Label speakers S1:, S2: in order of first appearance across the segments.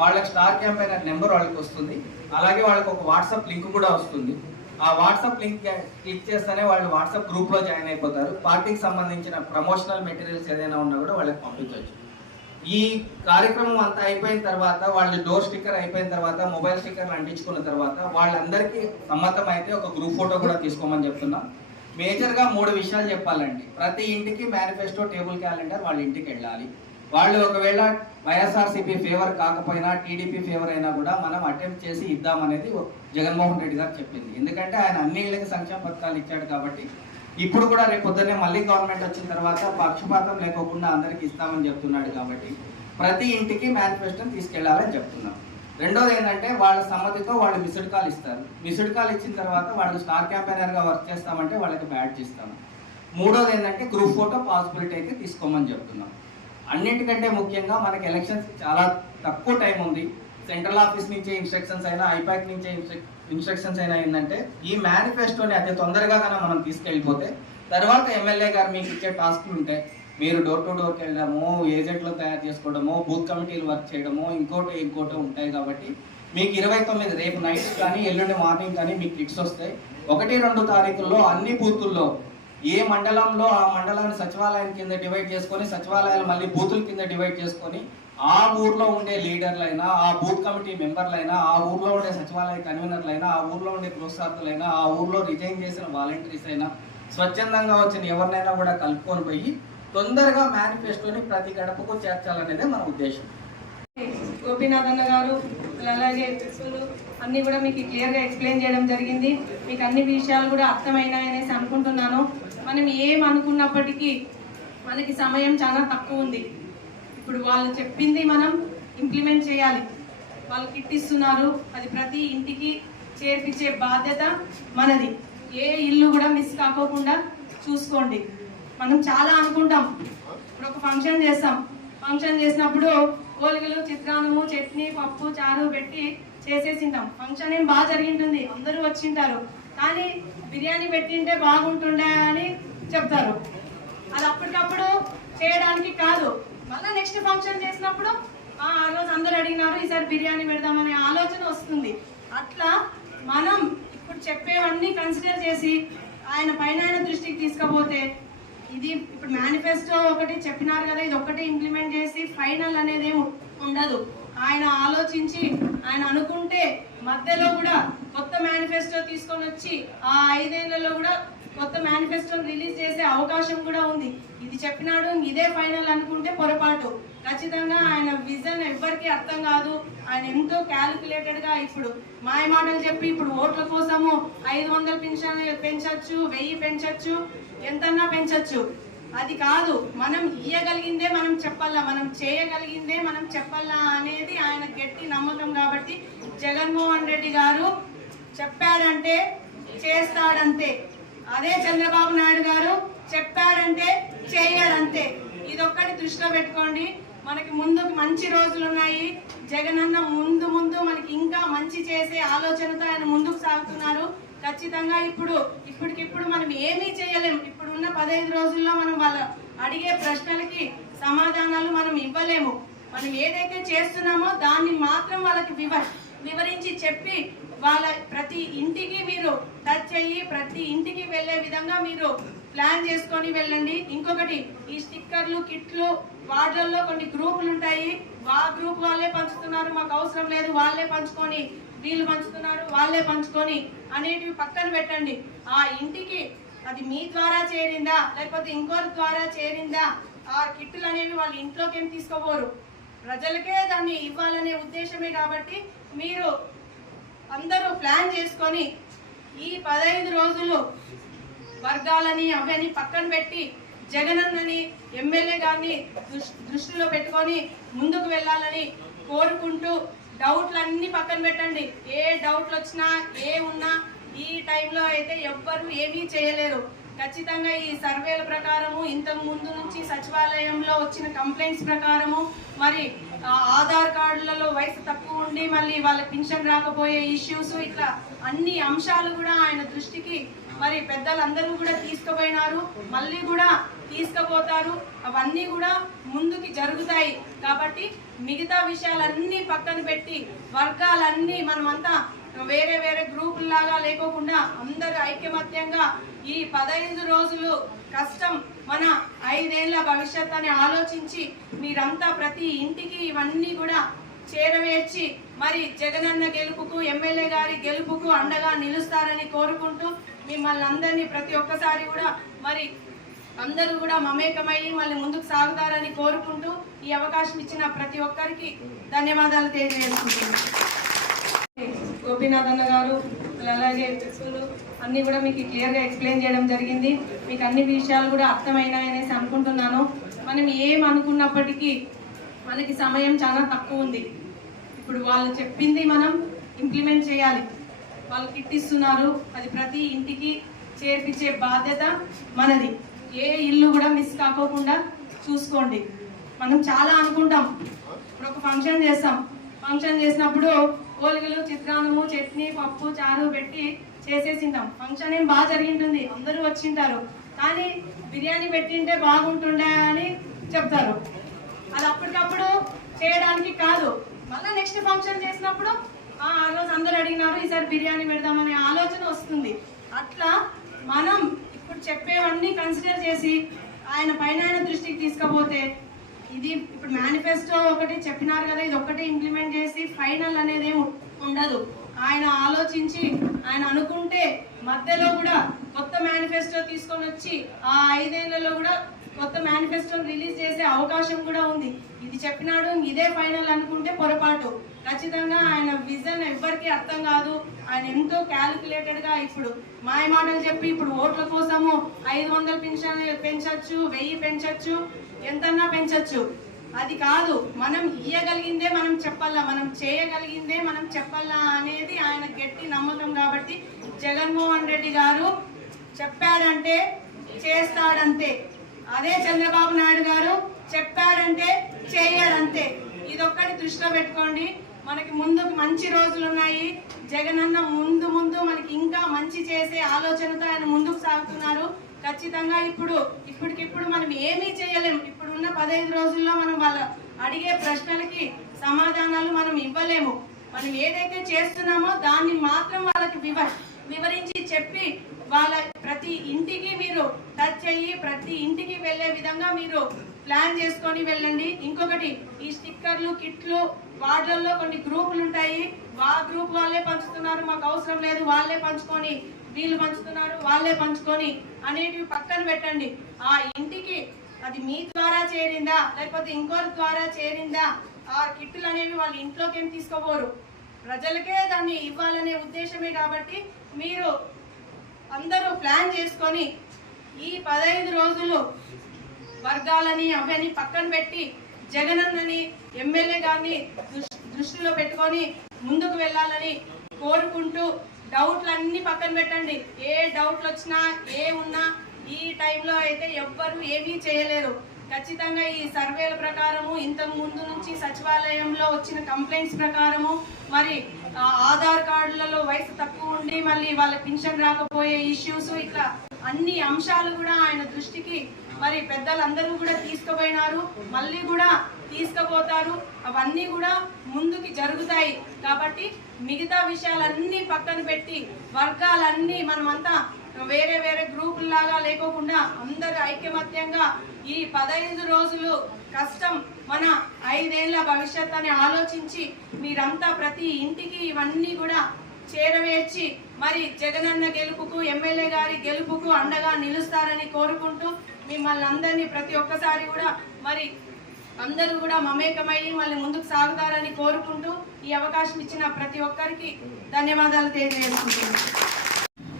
S1: వాళ్ళకి star campaigner number వాళ్ళకి వస్తుంది. అలాగే వాళ్ళకి ఒక వాట్సాప్ లింక్ కూడా వస్తుంది. ఆ వాట్సాప్ లింక్ క్లిక్ చేస్తేనే వాళ్ళు వాట్సాప్ గ్రూప్లో జాయిన్ అయిపోతారు. పార్టీకి సంబంధించిన ప్రమోషనల్ మెటీరియల్స్ ఏదైనా ఉన్నా కూడా వాళ్ళకి పంపించవచ్చు ఈ కార్యక్రమం అంతా అయిపోయిన తర్వాత వాళ్ళు డోర్ స్టిక్కర్ అయిపోయిన తర్వాత మొబైల్ స్టిక్కర్ అంటించుకున్న తర్వాత వాళ్ళందరికీ సమ్మతం అయితే ఒక గ్రూప్ ఫోటో కూడా తీసుకోమని చెప్తున్నాం. మేజర్గా మూడు విషయాలు చెప్పాలండి. ప్రతి ఇంటికి మేనిఫెస్టో టేబుల్ క్యాలెండర్ వాళ్ళ ఇంటికి వెళ్ళాలి. వాళ్ళు ఒకవేళ వైఎస్ఆర్సీపీ ఫేవర్ కాకపోయినా టీడీపీ ఫేవర్ అయినా కూడా మనం అటెంప్ట్ చేసి ఇద్దామనేది జగన్మోహన్ రెడ్డి గారు చెప్పింది. ఎందుకంటే ఆయన అన్ని ఇళ్ళకి సంక్షేమ పథకాలు ఇచ్చాడు కాబట్టి ఇప్పుడు కూడా రేపు పొద్దున్నే మళ్ళీ గవర్నమెంట్ వచ్చిన తర్వాత పక్షపాతం లేకోకుండా అందరికి ఇస్తామని చెప్తున్నాడు కాబట్టి ప్రతి ఇంటికి మేనిఫెస్టోని తీసుకెళ్ళాలని చెప్తున్నాం. రెండోది ఏంటంటే వాళ్ళ సమ్మతితో వాళ్ళు మిస్డ్ కాల్ ఇస్తారు. మిస్డ్ కాల్ ఇచ్చిన తర్వాత వాళ్ళు స్టార్ క్యాంపెయినర్గా వర్క్ చేస్తామంటే వాళ్ళకి బ్యాడ్జ్ ఇస్తాము మూడోది ఏంటంటే గ్రూప్ ఫోటో పాసిబిలిటీ అయితే తీసుకోమని చెప్తున్నాం. అన్నింటికంటే ముఖ్యంగా మనకి ఎలక్షన్స్ చాలా తక్కువ టైం ఉంది. సెంట్రల్ ఆఫీస్ నుంచే ఇన్స్ట్రక్షన్స్ అయినా ఐపాక్ నుంచే ఇన్స్ట్రక్షన్స్ అయినా ఏంటంటే ఈ మేనిఫెస్టోని అతి తొందరగా కన్నా మనం తీసుకెళ్ళిపోతే తర్వాత ఎమ్మెల్యే గారు మీకు ఇచ్చే టాస్క్లు ఉంటాయి మీరు డోర్ టు డోర్కి వెళ్ళడము ఏజెంట్లు తయారు చేసుకోవడము బూత్ కమిటీలు వర్క్ చేయడము ఇంకోటి ఇంకోటి ఉంటాయి కాబట్టి మీకు ఇరవై తొమ్మిది రేపు నైట్ కానీ ఎల్లుండి మార్నింగ్ కానీ మీకు కిట్స్ వస్తాయి. ఒకటి రెండు తారీఖుల్లో అన్ని బూతుల్లో ఏ మండలంలో ఆ మండలాన్ని సచివాలయం కింద డివైడ్ చేసుకొని సచివాలయాలు మళ్ళీ బూతుల కింద డివైడ్ చేసుకొని ఆ ఊర్లో ఉండే లీడర్లైనా ఆ బూత్ కమిటీ మెంబర్లైనా ఆ ఊర్లో ఉండే సచివాలయ కన్వీనర్లైనా ఆ ఊర్లో ఉండే ప్రోత్సాహకులైనా ఆ ఊర్లో రిజైన్ చేసిన వాలంటీర్స్ అయినా స్వచ్ఛందంగా వచ్చిన ఎవరినైనా కూడా కలుపుకొని పోయి తొందరగా మేనిఫెస్టోని ప్రతి గడపకు చేర్చాలనేదే మన ఉద్దేశం.
S2: గోపీనాథ్ అన్న గారు అలాగే అన్నీ కూడా మీకు క్లియర్గా ఎక్స్ప్లెయిన్ చేయడం జరిగింది. మీకు అన్ని విషయాలు కూడా అర్థమైనాయనేసి అనుకుంటున్నాను. మనం ఏం అనుకున్నప్పటికీ మనకి సమయం చాలా తక్కువ ఉంది. ఇప్పుడు వాళ్ళు చెప్పింది మనం ఇంప్లిమెంట్ చేయాలి. వాళ్ళు కిట్ ఇస్తున్నారు. అది ప్రతి ఇంటికి చేర్పించే బాధ్యత మనది. ఏ ఇల్లు కూడా మిస్ కాకోకుండా చూసుకోండి. మనం చాలా అనుకుంటాం. ఇప్పుడు ఒక ఫంక్షన్ చేస్తాం. ఫంక్షన్ చేసినప్పుడు కోలికలు చిత్రాన్నము చట్నీ పప్పు చారు పెట్టి చేసేసింటాం. ఫంక్షన్ ఏం బాగా జరిగింటుంది. అందరూ వచ్చింటారు. కానీ బిర్యానీ పెట్టింటే బాగుంటుండే అని చెప్తారు. అది అప్పటికప్పుడు చేయడానికి కాదు. మళ్ళీ నెక్స్ట్ ఫంక్షన్ చేసినప్పుడు "ఆ, రోజు అందరు అడిగినారు ఈసారి బిర్యానీ పెడదామనే ఆలోచన వస్తుంది. అట్లా మనం ఇప్పుడు చెప్పేవన్నీ కన్సిడర్ చేసి ఆయన పైన ఆయన దృష్టికి తీసుకపోతే ఇది ఇప్పుడు మేనిఫెస్టో ఒకటి చెప్పినారు కదా ఇది ఒకటి ఇంప్లిమెంట్ చేసి ఫైనల్ అనేది ఉండదు. ఆయన ఆలోచించి ఆయన అనుకుంటే మధ్యలో కూడా కొత్త మేనిఫెస్టో తీసుకొని వచ్చి ఆ ఐదేళ్ళలో కూడా కొత్త మేనిఫెస్టోని రిలీజ్ చేసే అవకాశం కూడా ఉంది. ఇది చెప్పినాడు ఇదే ఫైనల్ అనుకుంటే పొరపాటు. ఖచ్చితంగా ఆయన విజన్ ఎవ్వరికి అర్థం కాదు. ఆయన ఎంతో క్యాలిక్యులేటెడ్గా ఇప్పుడు మాయ మాటలు చెప్పి ఇప్పుడు ఓట్ల కోసము ఐదు వందలు పెంచ పెంచచ్చు వెయ్యి పెంచొచ్చు ఎంతన్నా పెంచొచ్చు. అది కాదు మనం ఇయ్యగలిగిందే మనం చెప్పాలా మనం చేయగలిగిందే మనం చెప్పాలా అనేది ఆయన గట్టి నమ్మకం కాబట్టి జగన్మోహన్ రెడ్డి గారు చెప్పాడంటే చేస్తాడంతే. అదే చంద్రబాబు నాయుడు గారు చెప్పాడంటే చేయడంతే. ఇదొక్కటి దృష్టిలో పెట్టుకోండి మనకి ముందు మంచి రోజులు ఉన్నాయి. జగన్ ముందు ముందు మనకి ఇంకా మంచి చేసే ఆలోచనతో ఆయన ముందుకు సాగుతున్నారు. ఖచ్చితంగా ఇప్పుడు ఇప్పటికిప్పుడు మనం ఏమీ చేయలేము ఇప్పుడున్న పదహైదు రోజుల్లో మనం వాళ్ళ అడిగే ప్రశ్నలకి సమాధానాలు మనం ఇవ్వలేము. మనం ఏదైతే చేస్తున్నామో దాన్ని మాత్రం వాళ్ళకి వివ వివరించి చెప్పి వాళ్ళ ప్రతి ఇంటికి మీరు టచ్ అయ్యి ప్రతి ఇంటికి వెళ్ళే విధంగా మీరు ప్లాన్ చేసుకొని వెళ్ళండి. ఇంకొకటి ఈ స్టిక్కర్లు కిట్లు వార్డులలో కొన్ని గ్రూపులు ఉంటాయి. ఆ గ్రూప్ వాళ్ళే పంచుతున్నారు. మాకు అవసరం లేదు. వాళ్ళే పంచుకొని వీళ్ళు పంచుతున్నారు. వాళ్ళే పంచుకొని అనేటివి పక్కన పెట్టండి. ఆ ఇంటికి అది మీ ద్వారా చేరిందా? లేకపోతే ఇంకోరి ద్వారా చేరిందా? ఆ కిట్లు అనేవి వాళ్ళు ఇంట్లోకి ఏం తీసుకోపోరు ప్రజలకే దాన్ని ఇవ్వాలనే ఉద్దేశమే కాబట్టి మీరు అందరూ ప్లాన్ చేసుకొని ఈ పదహైదు రోజులు వర్గాలని అవన్నీ పక్కన పెట్టి జగనన్నని ఎమ్మెల్యే గారిని దృష్టిలో పెట్టుకొని ముందుకు వెళ్ళాలని కోరుకుంటూ డౌట్లు అన్ని పక్కన పెట్టండి. ఏ డౌట్లు వచ్చినా ఏ ఉన్నా ఈ టైంలో అయితే ఎవ్వరు ఏమీ చేయలేరు. ఖచ్చితంగా ఈ సర్వేల ప్రకారము ఇంతకు ముందు నుంచి సచివాలయంలో వచ్చిన కంప్లైంట్స్ ప్రకారము మరి ఆధార్ కార్డులలో వయసు తక్కువ ఉండి మళ్ళీ వాళ్ళ పింఛన్ రాకపోయే ఇష్యూస్ ఇట్లా అన్ని అంశాలు కూడా ఆయన దృష్టికి మరి పెద్దలందరూ కూడా తీసుకుపోయినారు. మళ్ళీ కూడా తీసుకుపోతారు. అవన్నీ కూడా ముందుకి జరుగుతాయి. కాబట్టి మిగతా విషయాలన్నీ పక్కన పెట్టి వర్గాలన్నీ మనమంతా వేరే వేరే గ్రూపుల్లాగా లేకోకుండా అందరూ ఐక్యమత్యంగా ఈ పదహైదు రోజులు కష్టం మన ఐదేళ్ళ భవిష్యత్ అని ఆలోచించి మీరంతా ప్రతి ఇంటికి ఇవన్నీ కూడా చేరవేర్చి మరి జగనన్న గెలుపుకు ఎమ్మెల్యే గారి గెలుపుకు అండగా నిలుస్తారని కోరుకుంటూ మిమ్మల్ని అందరినీ ప్రతి ఒక్కసారి కూడా మరి అందరూ కూడా మమేకమయ్యి మళ్ళీ ముందుకు సాగుతారని కోరుకుంటూ ఈ అవకాశం ఇచ్చిన ప్రతి ఒక్కరికి ధన్యవాదాలు తెలియజేసుకుంటున్నాను. గోపీనాథ్ అన్న గారు అలాగే ప్రిన్సిపల్ అన్నీ కూడా మీకు క్లియర్గా ఎక్స్ప్లెయిన్ చేయడం జరిగింది. మీకు అన్ని విషయాలు కూడా అర్థమైనాయనేసి అనుకుంటున్నాను. మనం ఏం అనుకున్నప్పటికీ మనకి సమయం చాలా తక్కువ ఉంది. ఇప్పుడు వాళ్ళు చెప్పింది మనం ఇంప్లిమెంట్ చేయాలి. వాళ్ళు కిట్ ఇస్తున్నారు. అది ప్రతి ఇంటికి చేర్పించే బాధ్యత మనది. ఏ ఇల్లు కూడా మిస్ కాకోకుండా చూసుకోండి. మనం చాలా అనుకుంటాం. ఇప్పుడు ఒక ఫంక్షన్ చేస్తాం. ఫంక్షన్ చేసినప్పుడు ఓలిగలు చిత్రాన్నము చట్నీ పప్పు చారు పెట్టి చేసేసింటాం ఫంక్షన్ ఏం బాగా జరిగింటుంది. అందరూ వచ్చింటారు. కానీ బిర్యానీ పెట్టింటే బాగుంటుండే అని చెప్తారు. అది అప్పటికప్పుడు చేయడానికి కాదు. మళ్ళీ నెక్స్ట్ ఫంక్షన్ చేసినప్పుడు "ఆ, రోజు అందరూ అడిగినారు ఈసారి బిర్యానీ పెడదామనే ఆలోచన వస్తుంది. అట్లా మనం ఇప్పుడు చెప్పేవన్నీ కన్సిడర్ చేసి ఆయన పైన ఆయన దృష్టికి తీసుకపోతే ఇది ఇప్పుడు మేనిఫెస్టో ఒకటి చెప్పినారు కదా ఇది ఒకటి ఇంప్లిమెంట్ చేసి ఫైనల్ అనేది ఏమి ఉండదు. ఆయన ఆలోచించి ఆయన అనుకుంటే మధ్యలో కూడా కొత్త మేనిఫెస్టో తీసుకొని వచ్చి ఆ ఐదేళ్ళలో కూడా కొత్త మేనిఫెస్టోని రిలీజ్ చేసే అవకాశం కూడా ఉంది. ఇది చెప్పినాడు ఇదే ఫైనల్ అనుకుంటే పొరపాటు. ఖచ్చితంగా ఆయన విజన్ ఎవ్వరికి అర్థం కాదు. ఆయన ఎంతో క్యాలిక్యులేటెడ్గా ఇప్పుడు మాయ మాటలు చెప్పి ఇప్పుడు ఓట్ల కోసము ఐదు వందలు పెన్షన్ పెంచొచ్చు వెయ్యి పెంచచ్చు. ఎంతన్నా పెంచొచ్చు. అది కాదు మనం ఇయ్యగలిగిందే మనం చెప్పాలా మనం చేయగలిగిందే మనం చెప్పాలా అనేది ఆయన గట్టి నమ్మకం కాబట్టి జగన్మోహన్ రెడ్డి గారు చెప్పాడంటే చేస్తాడంతే. అదే చంద్రబాబు నాయుడు గారు చెప్పాడంటే చేయడంతే. ఇదొక్కటి దృష్టిలో పెట్టుకోండి. మనకి ముందు మంచి రోజులు ఉన్నాయి. జగనన్న ముందు ముందు మనకి ఇంకా మంచి చేసే ఆలోచనతో ఆయన ముందుకు సాగుతున్నారు. ఖచ్చితంగా ఇప్పుడు ఇప్పటికిప్పుడు మనం ఏమీ చేయలేం. ఇప్పుడు ఉన్న పదహైదు రోజుల్లో మనం వాళ్ళ అడిగే ప్రశ్నలకి సమాధానాలు మనం ఇవ్వలేము. మనం ఏదైతే చేస్తున్నామో దాన్ని మాత్రం వాళ్ళకి వివ వివరించి చెప్పి వాళ్ళ ప్రతి ఇంటికి మీరు టచ్ అయ్యి ప్రతి ఇంటికి వెళ్ళే విధంగా మీరు ప్లాన్ చేసుకొని వెళ్ళండి. ఇంకొకటి ఈ స్టిక్కర్లు కిట్లు వార్డులలో కొన్ని గ్రూపులు ఉంటాయి వా గ్రూప్ వాళ్ళే పంచుతున్నారు. మాకు అవసరం లేదు. వాళ్ళే పంచుకొని వీళ్ళు పంచుతున్నారు వాళ్ళే పంచుకొని అనేటివి పక్కన పెట్టండి. ఆ ఇంటికి అది మీ ద్వారా చేరిందా లేకపోతే ఇంకోరి ద్వారా చేరిందా ఆ కిట్లు అనేవి వాళ్ళ ఇంట్లోకి ఏం తీసుకోపోరు ప్రజలకే దాన్ని ఇవ్వాలనే ఉద్దేశమే కాబట్టి మీరు అందరూ ప్లాన్ చేసుకొని ఈ పదహైదు రోజులు వర్గాలని అవన్నీ పక్కన పెట్టి జగనన్నని ఎమ్మెల్యే గారిని దృష్టిలో పెట్టుకొని ముందుకు వెళ్ళాలని కోరుకుంటూ డౌట్లు అన్ని పక్కన పెట్టండి. ఏ డౌట్లు వచ్చినా ఏ ఉన్నా ఈ టైంలో అయితే ఎవ్వరు ఏమీ చేయలేరు. ఖచ్చితంగా ఈ సర్వేల ప్రకారము ఇంతకు ముందు నుంచి సచివాలయంలో వచ్చిన కంప్లైంట్స్ ప్రకారము మరి ఆధార్ కార్డులలో వయసు తక్కువ ఉండి మళ్ళీ వాళ్ళ పింఛన్ రాకపోయే ఇష్యూస్ ఇట్లా అన్ని అంశాలు కూడా ఆయన దృష్టికి మరి పెద్దలందరూ కూడా తీసుకుపోయినారు మళ్ళీ కూడా తీసుకుపోతారు. అవన్నీ కూడా ముందుకి జరుగుతాయి. కాబట్టి మిగతా విషయాలన్నీ పక్కన పెట్టి వర్గాలన్నీ మనమంతా వేరే వేరే గ్రూపుల్లాగా లేకోకుండా అందరూ ఐక్యమత్యంగా ఈ పదహైదు రోజులు కష్టం మన ఐదేళ్ళ భవిష్యత్ అని ఆలోచించి మీరంతా ప్రతి ఇంటికి ఇవన్నీ కూడా చేరవేర్చి మరి జగనన్న గెలుపుకు ఎమ్మెల్యే గారి గెలుపుకు అండగా నిలుస్తారని కోరుకుంటూ మిమ్మల్ని అందరినీ ప్రతి ఒక్కసారి కూడా మరి అందరూ కూడా మమేకమై మళ్ళీ ముందుకు సాగుతారని కోరుకుంటూ ఈ అవకాశం ఇచ్చిన ప్రతి ఒక్కరికి ధన్యవాదాలు తెలియజేసుకుంటున్నాను.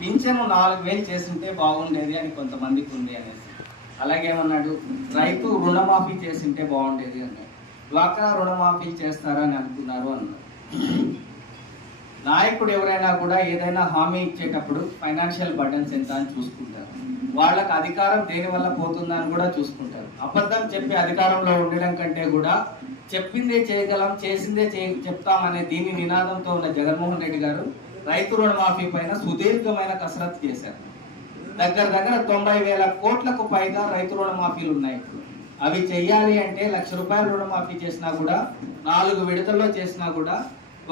S1: పింఛను నాలుగు వేలు చేస్తుంటే బాగుండేది అని కొంతమందికి ఉంది అనేసి. అలాగేమన్నాడు రైతు రుణమాఫీ చేసింటే బాగుండేది అన్నాడు. డ్వాక్రా రుణమాఫీ చేస్తారని అనుకున్నారు అన్నారు నాయకుడు ఎవరైనా కూడా ఏదైనా హామీ ఇచ్చేటప్పుడు ఫైనాన్షియల్ బర్డన్స్ ఎంత అని చూసుకుంటారు. వాళ్ళకి అధికారం దేని వల్ల పోతుందని కూడా చూసుకుంటారు. అబద్ధం చెప్పి అధికారంలో ఉండడం కంటే కూడా చెప్పిందే చేయగలం చేసిందే చేయ చెప్తామనే దీని నినాదంతో ఉన్న జగన్మోహన్ రెడ్డి గారు రైతు రుణమాఫీ పైన సుదీర్ఘమైన కసరత్తు చేశారు. దగ్గర దగ్గర తొంభై వేల కోట్లకు పైగా రైతు రుణమాఫీలు ఉన్నాయి. అవి చెయ్యాలి అంటే లక్ష రూపాయల రుణమాఫీ చేసినా కూడా నాలుగు విడతల్లో చేసినా కూడా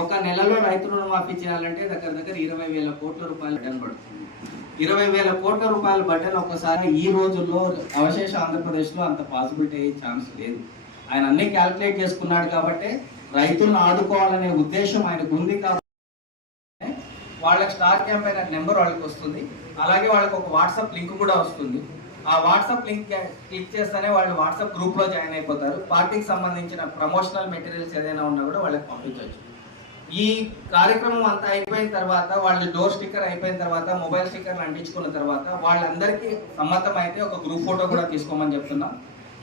S1: ఒక నెలలో రైతు రుణమాఫీ చేయాలంటే దగ్గర దగ్గర ఇరవై వేల కోట్ల రూపాయలు బటన్ పడుతుంది. ఇరవై వేల కోట్ల రూపాయల బటన్ ఒకసారి ఈ రోజుల్లో అవశేష ఆంధ్రప్రదేశ్లో అంత పాసిబిలిటీ అయ్యే ఛాన్స్ లేదు. ఆయన అన్ని క్యాల్కులేట్ చేసుకున్నాడు కాబట్టి రైతులను ఆదుకోవాలనే ఉద్దేశం ఆయనకు ఉంది కాబట్టి వాళ్ళకి స్టార్ క్యాంపెయిన్ నెంబర్ వాళ్ళకి వస్తుంది. అలాగే వాళ్ళకి ఒక వాట్సాప్ లింక్ కూడా వస్తుంది. ఆ వాట్సాప్ లింక్ క్లిక్ చేస్తేనే వాళ్ళు వాట్సాప్ గ్రూప్లో జాయిన్ అయిపోతారు. పార్టీకి సంబంధించిన ప్రమోషనల్ మెటీరియల్స్ ఏదైనా ఉన్నా కూడా వాళ్ళకి పంపించవచ్చు. ఈ కార్యక్రమం అంతా అయిపోయిన తర్వాత వాళ్ళు డోర్ స్టిక్కర్ అయిపోయిన తర్వాత మొబైల్ స్టిక్కర్లు అంటించుకున్న తర్వాత వాళ్ళందరికీ సమ్మతం అయితే ఒక గ్రూప్ ఫోటో కూడా తీసుకోమని చెప్తున్నాం.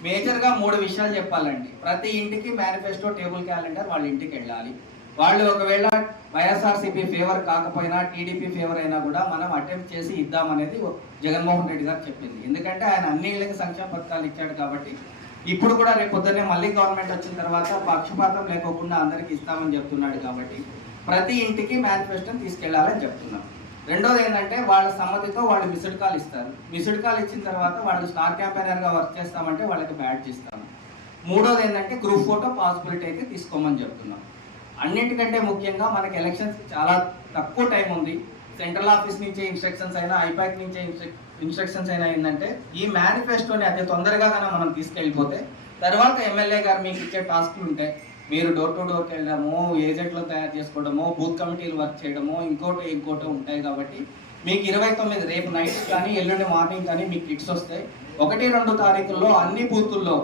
S1: మేజర్గా మూడు విషయాలు చెప్పాలండి. ప్రతి ఇంటికి మేనిఫెస్టో టేబుల్ క్యాలెండర్ వాళ్ళ ఇంటికి వెళ్ళాలి. వాళ్ళు ఒకవేళ వైఎస్ఆర్సీపీ ఫేవర్ కాకపోయినా టీడీపీ ఫేవర్ అయినా కూడా మనం అటెంప్ట్ చేసి ఇద్దామనేది జగన్మోహన్ రెడ్డి గారు చెప్పింది. ఎందుకంటే ఆయన అన్ని ఇళ్ళకి సంక్షేమ పథకాలు ఇచ్చాడు కాబట్టి ఇప్పుడు కూడా రేపు పొద్దున్నే మళ్ళీ గవర్నమెంట్ వచ్చిన తర్వాత పక్షపాతం లేకోకుండా అందరికి ఇస్తామని చెప్తున్నాడు కాబట్టి ప్రతి ఇంటికి మేనిఫెస్టోని తీసుకెళ్ళాలని చెప్తున్నాం. రెండోది ఏంటంటే వాళ్ళ సమ్మతితో వాళ్ళు మిస్డ్ కాల్ ఇస్తారు. మిస్డ్ కాల్ ఇచ్చిన తర్వాత వాళ్ళు స్టార్ క్యాంపెయినర్గా వర్క్ చేస్తామంటే వాళ్ళకి బ్యాడ్జ్ ఇస్తాము. మూడోది ఏంటంటే గ్రూప్ ఫోటో పాసిబిలిటీ అయితే తీసుకోమని చెప్తున్నాం. అన్నిటికంటే ముఖ్యంగా మనకి ఎలక్షన్స్ చాలా తక్కువ టైం ఉంది. సెంట్రల్ ఆఫీస్ నుంచే ఇన్స్ట్రక్షన్స్ అయినా ఐపాక్ నుంచే ఇన్స్ట్రక్షన్స్ అయినా ఏంటంటే ఈ మేనిఫెస్టోని అతి తొందరగా కన్నా మనం తీసుకెళ్ళిపోతే తర్వాత ఎమ్మెల్యే గారు మీకు ఇచ్చే టాస్క్లు ఉంటాయి మీరు డోర్ టు డోర్కి వెళ్ళడము ఏజెంట్లు తయారు చేసుకోవడము బూత్ కమిటీలు వర్క్ చేయడము ఇంకోటి ఇంకోటి ఉంటాయి కాబట్టి మీకు ఇరవై తొమ్మిది రేపు నైట్ కానీ ఎల్లుండి మార్నింగ్ కానీ మీకు కిట్స్ వస్తాయి. ఒకటి రెండు తారీఖుల్లో అన్ని బూతుల్లో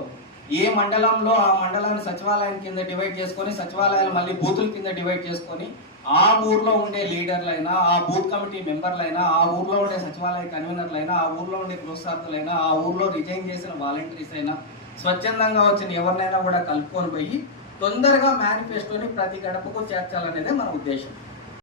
S1: ఏ మండలంలో ఆ మండలాన్ని సచివాలయం కింద డివైడ్ చేసుకొని సచివాలయాలు మళ్ళీ బూతుల కింద డివైడ్ చేసుకొని ఆ ఊర్లో ఉండే లీడర్లైనా ఆ బూత్ కమిటీ మెంబర్లైనా ఆ ఊర్లో ఉండే సచివాలయ కన్వీనర్లైనా ఆ ఊర్లో ఉండే గృహస్థార్థులైనా ఆ ఊర్లో రిజైన్ చేసిన వాలంటీర్స్ అయినా స్వచ్ఛందంగా వచ్చిన ఎవరినైనా కూడా కలుపుకొని పోయి తొందరగా మేనిఫెస్టోని ప్రతి గడపకు చేర్చాలనేదే మన ఉద్దేశం.